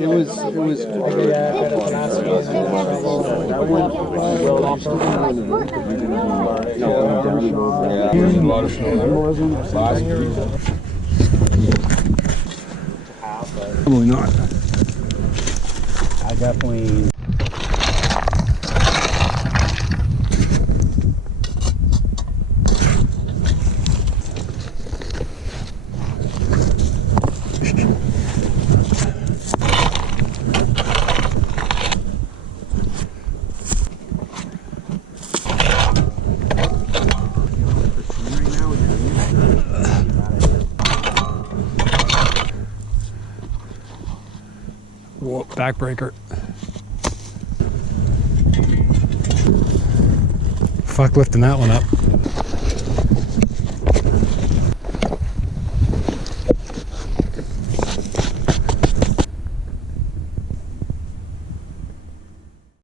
It was. A lot of snow. Probably not. I definitely. Whoa, backbreaker. Fuck lifting that one up.